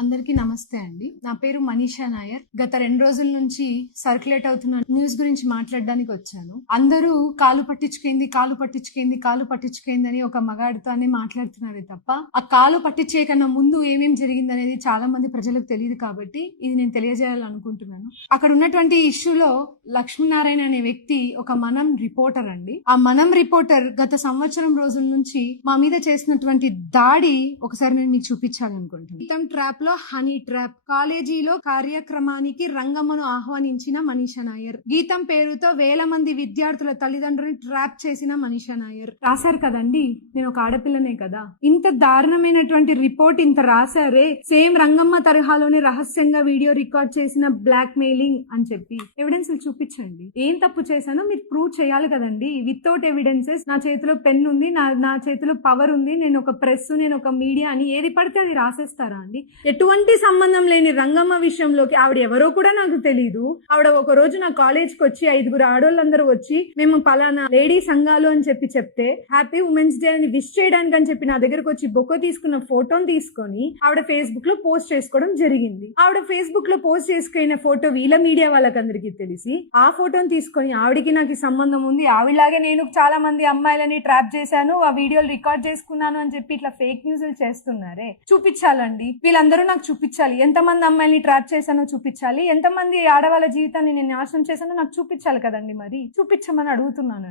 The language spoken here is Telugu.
అందరికీ నమస్తే అండి. నా పేరు మనీషా నాయర్. గత 2 రోజుల నుంచి సర్క్యులేట్ అవుతున్న న్యూస్ గురించి మాట్లాడడానికి వచ్చాను. అందరూ కాలు పట్టించుకేంది అని ఒక మగాడితోనే మాట్లాడుతున్నారే తప్ప ఆ కాలు పట్టించే కన్నా ముందు ఏమేం జరిగిందనేది చాలా మంది ప్రజలకు తెలియదు కాబట్టి ఇది నేను తెలియజేయాలనుకుంటున్నాను. అక్కడ ఉన్నటువంటి ఇష్యూలో లక్ష్మీనారాయణ అనే వ్యక్తి ఒక మనం రిపోర్టర్ అండి. ఆ మనం రిపోర్టర్ గత సంవత్సరం రోజుల నుంచి మా మీద చేసినటువంటి దాడి ఒకసారి నేను మీకు చూపించాలనుకుంటున్నాను. ట్రాప్ లో హనీ ట్రాప్ కాలేజీలో కార్యక్రమానికి రంగమ్మను ఆహ్వానించిన మనీషా నాయర్. గీతం పేరుతో వేల మంది విద్యార్థుల తల్లిదండ్రులను ట్రాప్ చేసిన మనీషా నాయర్. రాశారు కదండి, నేను ఒక ఆడపిల్లనే కదా. ఇంత దారుణమైనటువంటి రిపోర్ట్ ఇంత రాశారే, సేమ్ రంగమ్మ తరహాలోనే రహస్యంగా వీడియో రికార్డ్ చేసిన బ్లాక్ మెయిలింగ్ అని చెప్పి ఎవిడెన్స్ చూపించండి. ఏం తప్పు చేశానో మీరు ప్రూవ్ చేయాలి కదండి. వితౌట్ ఎవిడెన్సెస్ నా చేతిలో పెన్ ఉంది, నా చేతిలో పవర్ ఉంది, నేను ఒక ప్రెస్, నేను ఒక మీడియా అని ఏది పడితే అది రాసేస్తారా అండి? ఎటువంటి సంబంధం లేని రంగమ్మ విషయంలోకి ఆవిడ ఎవరో కూడా నాకు తెలీదు. ఆవిడ ఒక రోజు నా కాలేజ్కి వచ్చి 5 ఆడోళ్ళందరూ వచ్చి మేము పలానా లేడీ సంఘాలు అని చెప్పి చెప్తే హ్యాపీ ఉమెన్స్ డే అని విష్ చేయడానికి అని చెప్పి నా దగ్గరకు వచ్చి బొక్క తీసుకున్న ఫోటోని తీసుకొని ఆవిడ ఫేస్బుక్ లో పోస్ట్ చేసుకోవడం జరిగింది. ఆవిడ ఫేస్బుక్ లో పోస్ట్ చేసుకున్న ఫోటో వీళ్ళ మీడియా వాళ్ళకందరికీ తెలిసి ఆ ఫోటోని తీసుకొని ఆవిడికి నాకు సంబంధం ఉంది, ఆవిడలాగే నేను చాలా మంది అమ్మాయిలని ట్రాప్ చేశాను, ఆ వీడియోలు రికార్డ్ చేసుకున్నాను అని చెప్పి ఇట్లా ఫేక్ న్యూస్లు చేస్తున్నారే. చూపించాలండి, వీళ్ళందరూ నాకు చూపించాలి. ఎంతమంది అమ్మాయిని ట్రాప్ చేశానో చూపించాలి, ఎంతమంది ఆడవాళ్ళ జీవితాన్ని నేను నాశనం చేశానో నాకు చూపించాలి కదండి. మరి చూపించమని అడుగుతున్నాను.